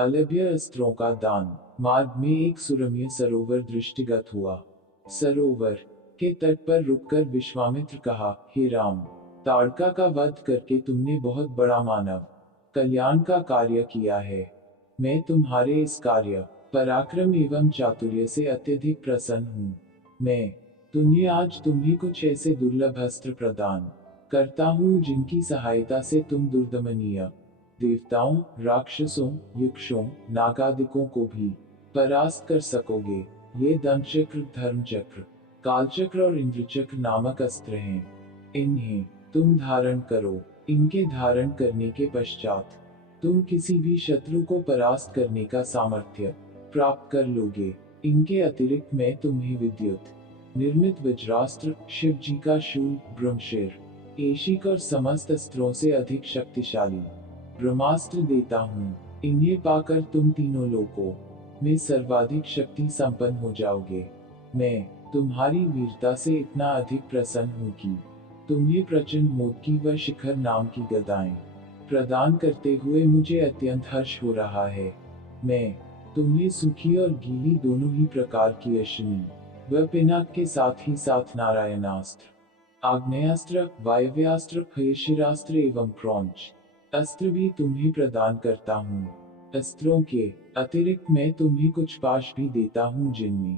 अलभ्य अस्त्रों का दान। मार्ग में एक सुरम्य सरोवर दृष्टिगत हुआ। सरोवर के तट पर रुककर विश्वामित्र कहा, हे राम, ताड़का का वध करके तुमने बहुत बड़ा मानव कल्याण का कार्य किया है। मैं तुम्हारे इस कार्य, पराक्रम एवं चातुर्य से अत्यधिक प्रसन्न हूँ। मैं तुम्हें कुछ ऐसे दुर्लभ अस्त्र प्रदान करता हूँ जिनकी सहायता से तुम दुर्दमनीय देवताओं, राक्षसों, यक्षों, नागादिकों को भी परास्त कर सकोगे। ये दंडचक्र, धर्मचक्र, कालचक्र और इंद्रचक्र नामक अस्त्र हैं। इन्हें तुम धारण करो। इनके धारण करने के पश्चात तुम किसी भी शत्रु को परास्त करने का सामर्थ्य प्राप्त कर लोगे। इनके अतिरिक्त मैं तुम्हें विद्युत निर्मित वज्रास्त्र, शिव जी का शूल, ब्रह्मशिर, एशिक और समस्त अस्त्रों से अधिक शक्तिशाली ब्रह्मास्त्र देता हूँ। इन्हें पाकर तुम तीनों लोकों में सर्वाधिक शक्ति संपन्न हो जाओगे। मैं तुम्हारी वीरता से इतना अधिक प्रसन्न हूँ कि तुम्हें प्रचंड मोदकी व शिखर नाम की गदाएं प्रदान करते हुए मुझे अत्यंत हर्ष हो रहा है। मैं तुम्हें सूखी और गीली दोनों ही प्रकार की अश्विनी व पिनाक के साथ ही साथ नारायणास्त्र, आग्नेयास्त्र, वायव्यास्त्र, हयशिरास्त्र एवं क्रौंच अस्त्र भी तुम्हें प्रदान करता हूँ। अस्त्रों के अतिरिक्त मैं तुम्हें कुछ पाश भी देता हूँ जिनमें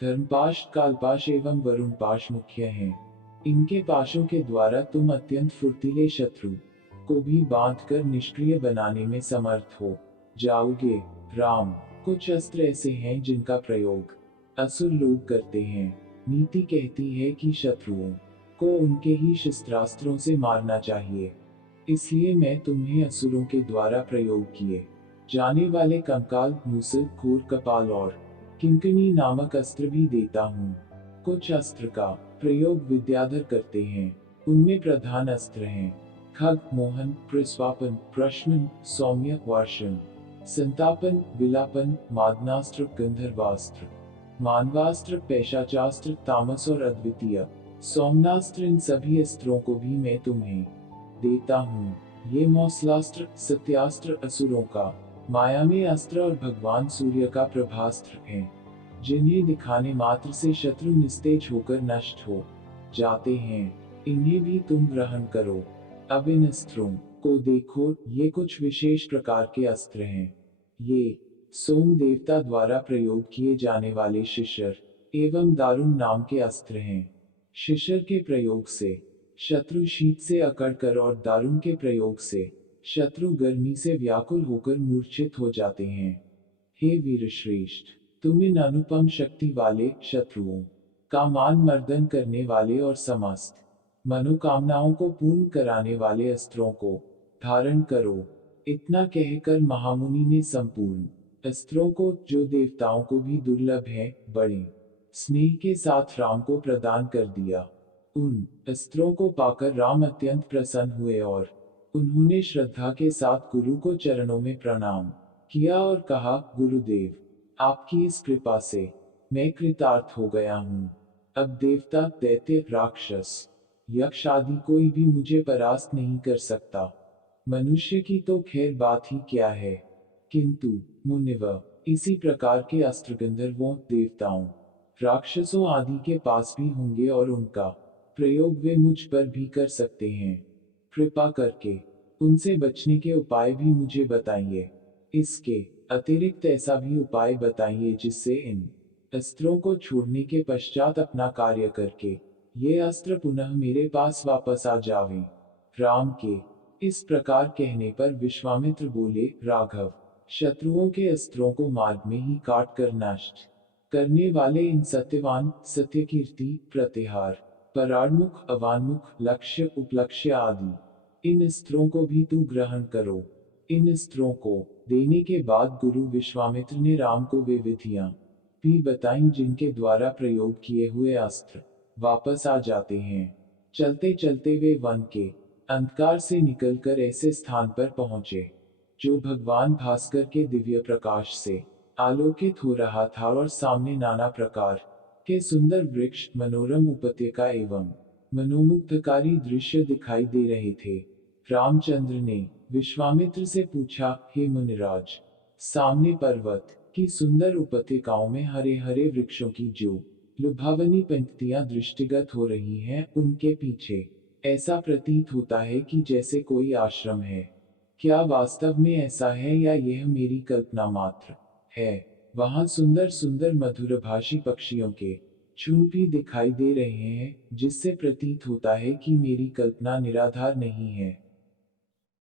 धर्मपाश, कालपाश एवं वरुण पाश मुख्य हैं। इनके पाशों के द्वारा तुम अत्यंत फुर्तीले शत्रु को भी बांधकर निष्क्रिय बनाने में समर्थ हो जाओगे। राम, कुछ अस्त्र ऐसे हैं जिनका प्रयोग असुर लोग करते हैं। नीति कहती है कि शत्रुओं को उनके ही शस्त्रास्त्रों से मारना चाहिए। इसलिए मैं तुम्हें असुरों के द्वारा प्रयोग किए जाने वाले कंकाल, मूसल, घोर कपाल और किंकणी नामक अस्त्र भी देता हूँ। कुछ अस्त्र का प्रयोग विद्याधर करते हैं। उनमें प्रधान अस्त्र हैं खग, मोहन, प्रस्वापन, प्रश्मन, सौम्य, वर्षण, संतापन, विलापन, मादनास्त्र, गंधर्वास्त्र, मानवास्त्र, पैशाचास्त्र, तामस और अद्वितीय सोमनास्त्र। इन सभी अस्त्रों को भी मैं तुम्हें देता हूँ। ये मौसलास्त्र, सत्यास्त्र असुरों का मायावी अस्त्र और भगवान सूर्य का प्रभास्त्र हैं, जिन्हें दिखाने मात्र से शत्रु निस्तेज होकर नष्ट हो जाते हैं। इन्हें भी तुम ग्रहण करो। अब इन अस्त्रों को देखो, ये कुछ विशेष प्रकार के अस्त्र हैं। ये सोम देवता द्वारा प्रयोग किए जाने वाले शिशर एवं दारुण नाम के अस्त्र हैं। शिशर के प्रयोग से शत्रु शीत से अकड़कर और दारुण के प्रयोग से शत्रु गर्मी से व्याकुल होकर मूर्छित हो जाते हैं। हे वीरश्रेष्ठ, तुम इन अनुपम शक्ति वाले शत्रुओं का मान मर्दन करने वाले और समस्त मनोकामनाओं को पूर्ण कराने वाले अस्त्रों को धारण करो। इतना कहकर महामुनि ने संपूर्ण अस्त्रों को, जो देवताओं को भी दुर्लभ है, बड़े स्नेह के साथ राम को प्रदान कर दिया। उन अस्त्रों को पाकर राम अत्यंत प्रसन्न हुए और उन्होंने श्रद्धा के साथ गुरु को चरणों में प्रणाम किया और कहा, गुरुदेव, आपकी इस कृपा से मैं कृतार्थ हो गया हूँ। अब देवता, दैत्य, राक्षस, यक्ष आदि कोई भी मुझे परास्त नहीं कर सकता। मनुष्य की तो खैर बात ही क्या है, किंतु मुनिव, इसी प्रकार के अस्त्र गंधर्वों, देवताओं, राक्षसों आदि के पास भी होंगे और उनका प्रयोग वे मुझ पर भी कर सकते हैं। कृपा करके उनसे बचने के उपाय भी मुझे बताइए। इसके अतिरिक्त ऐसा भी उपाय बताइए जिससे इन अस्त्रों को छोड़ने के पश्चात अपना कार्य करके ये अस्त्र पुनः मेरे पास वापस आ जावें। राम के इस प्रकार कहने पर विश्वामित्र बोले, राघव, शत्रुओं के अस्त्रों को मार्ग में ही काट कर नष्ट करने वाले इन सत्यवान, सत्यकीर्ति, प्रतिहार, पराणमुख, अवान्मुख, लक्ष्य, उपलक्ष्य आदि इन अस्त्रों को भी तू ग्रहण करो। इन अस्त्रों को देने के बाद गुरु विश्वामित्र ने राम को वे विधियां भी बताईं जिनके द्वारा प्रयोग किए हुए अस्त्र वापस आ जाते हैं। चलते चलते वे वन के अंधकार से निकलकर ऐसे स्थान पर पहुंचे जो भगवान भास्कर के दिव्य प्रकाश से आलोकित हो रहा था और सामने नाना प्रकार के सुंदर वृक्ष, मनोरम उपत्यका एवं मनोमुग्धकारी दृश्य दिखाई दे रहे थे। रामचंद्र ने विश्वामित्र से पूछा, हे मुनिराज, सामने पर्वत की सुंदर उपत्यकाओं में हरे हरे वृक्षों की जो लुभावनी पंक्तियां दृष्टिगत हो रही हैं, उनके पीछे ऐसा प्रतीत होता है कि जैसे कोई आश्रम है। क्या वास्तव में ऐसा है या यह मेरी कल्पना मात्र है? वहां सुंदर सुंदर मधुरभाषी पक्षियों के झुंड भी दिखाई दे रहे हैं, जिससे प्रतीत होता है कि मेरी कल्पना निराधार नहीं है।